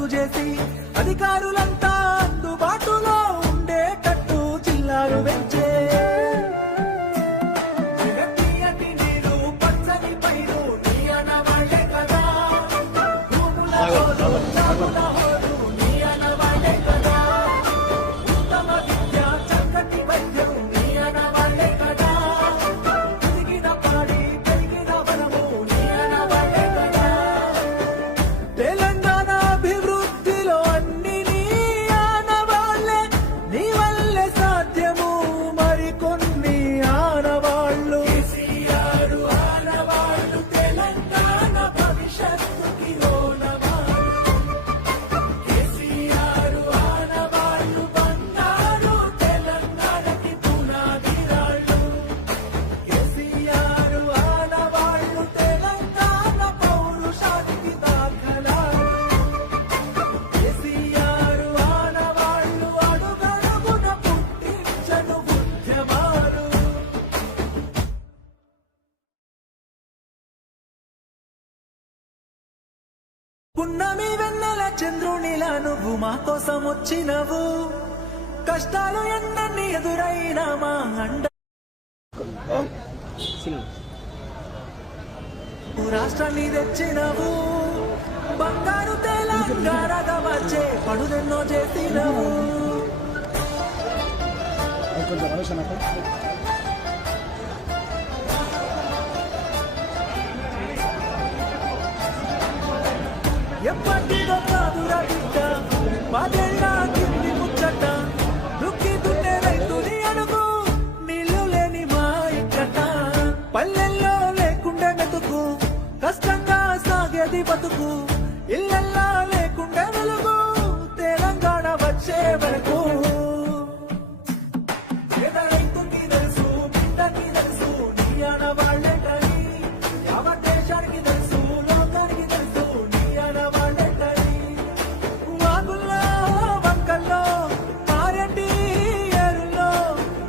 రద్దు చేసి అధికారులంతా అందుబాటులో ఉండేటట్టు జిల్లాలు పెంచే పున్నమి వెన్నెల చంద్రునిలా నువ్వు మా కోసం వచ్చినవు కష్టాలు ఎన్నన్ని ఎదురైనా మా అండ రాష్ట్రాన్ని తెచ్చినవు బంగారు తెలంగాణగా వచ్చే పడుదెన్నో చేసినవు ఎప్పటిదో కాదురా బిడ్డ పదేళ్ళ కింది ముచ్చట దుక్కి దున్నే రైతుని అడుగు నీళ్లు లేని మా ఇక్కట పల్లెల్లో లేకుండే మెతుకు కష్టంగా సాగేది బతుకు ఇళ్ళల్లా లేకుండే వెలుగు తెలంగాణ వచ్చే వరకు రైతుకి తెలుసు బిడ్డకి తెలుసు నీ ఆడవాళ్లే కానీ యావత్ దేశానికి తెలుసు లోకానికి తెలుసు నీ ఆడవాళ్లే కానీ వాగుల్లో వంకల్లో మారెడ్డి ఏరుల్లో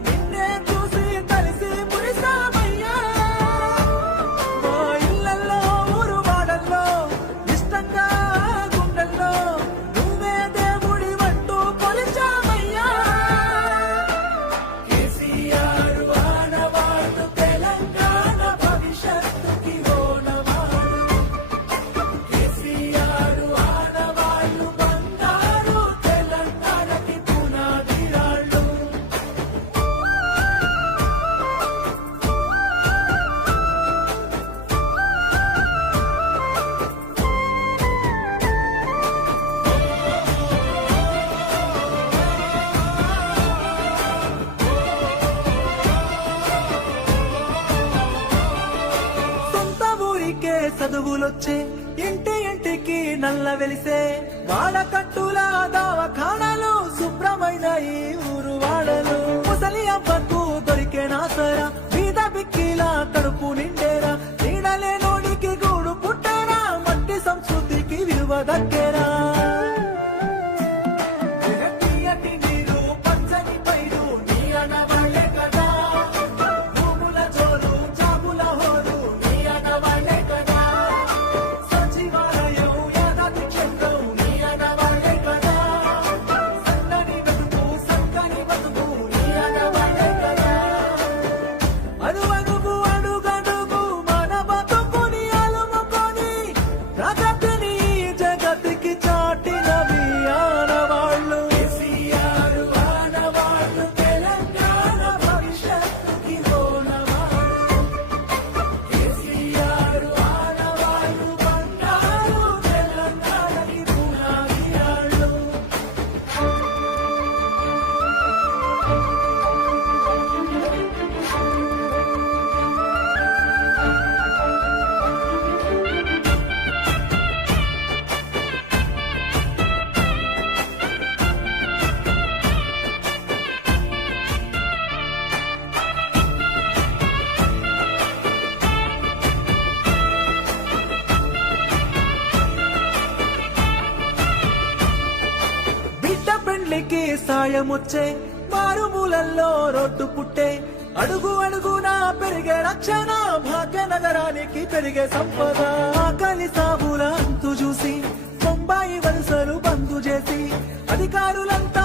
నిన్నే చూసి కలిసి మురిసామయ్యా మా ఇళ్ళల్లో ఊరు వాడల్లో ఇష్టంగా గుండెల్లో నువ్వే దేవుడి వంటూ కొలిచామయ్యా కేసీఆర్ ఆడవాళ్ళు తెలంగాణ భవిష్యత్తుకి ఓనవాడు కేసీఆర్ ఆడవాళ్ళు బంగారు తెలంగాణకి పునాది రాళ్ళు సొంత ఊరికే చదువులొచ్చే ఇంటి ఇంటికి నల్ల వెలిసే వాడకట్టుల దవాఖానాలు శుభ్రమైన ఈ ఊరు వాడలు ముసలి అవ్వకు దొరికే నాసరా బీద బిక్కిలా కడుపు నిండేరా నీడలే నోడికి గూడు పుట్టేరా మట్టి సంస్కృతికి విలువ దక్కేరా తీయటి నీరు పచ్చని పైరు నీ ఆడవాళ్లే కదా భూముల జోరు జాబుల హోరు నీ ఆడవాళ్లే కదా సచివాలయం యాదాద్రి క్షేత్రం నీ ఆడవాళ్లే కదా సన్నని బతుకు సక్కని బతుకు నీ ఆడవాళ్లే కదా అడుగడుగు అడుగడుగు మన బతుకుని అలుముకొని ప్రగతిని జగతికి చాటినవి ఆడవాళ్ళు కేసీఆర్ ఆడవాళ్ళు తెలంగాణ భవిష్యత్తుకి ఓనవాళ్ళు కేసీఆర్ ఆడవాళ్ళు బంగారు తెలంగాణకి పునాది రాళ్ళు బిడ్డ పెండ్లికి సాయమొచ్చే మారుమూలల్లో రోడ్డు పుట్టే అడుగు అడుగునా పెరిగే రక్షణ భాగ్యనగరానికి పెరిగే సంపద ఆకలి సాబుల అంతు చూసి బొంబాయి వలసలు బంద్ చేసి అధికారులంతా